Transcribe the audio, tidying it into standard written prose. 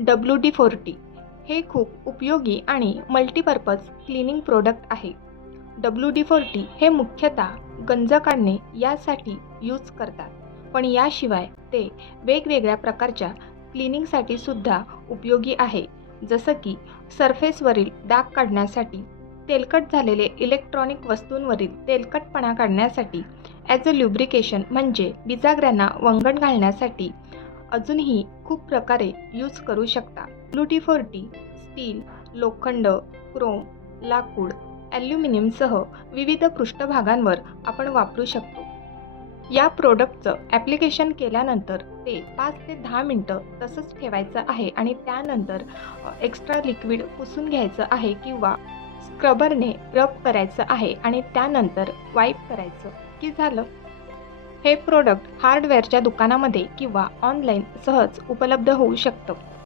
WD-40 हे खूप उपयोगी आणि मल्टीपर्पज क्लिनिंग प्रोडक्ट आहे. WD-40 हे मुख्यतः गंज काढणे यासाठी यूज करतात, पण याशिवाय ते वेगवेगळ्या प्रकारच्या क्लिनिंगसाठी सुद्धा उपयोगी आहे. जसं की सरफेसवरील डाग काढण्यासाठी, तेलकट झालेले इलेक्ट्रॉनिक वस्तूंवरील तेलकटपणा काढण्यासाठी, ॲज अ ल्युब्रिकेशन म्हणजे बिजागऱ्यांना वंगण घालण्यासाठी अजूनही खूप प्रकारे यूज करू शकता. WD-40 स्टील, लोखंड, क्रोम, लाकूड, ॲल्युमिनियमसह विविध पृष्ठभागांवर आपण वापरू शकतो. या प्रोडक्टचं ॲप्लिकेशन केल्यानंतर ते 5 ते 10 मिनटं तसंच ठेवायचं आहे आणि त्यानंतर एक्स्ट्रा लिक्विड पुसून घ्यायचं आहे किंवा स्क्रबरने रब करायचं आहे आणि त्यानंतर वाईप करायचं की झालं. हे प्रोडक्ट हार्डवेअरच्या दुकानामध्ये किंवा ऑनलाईन सहज उपलब्ध होऊ शकतं.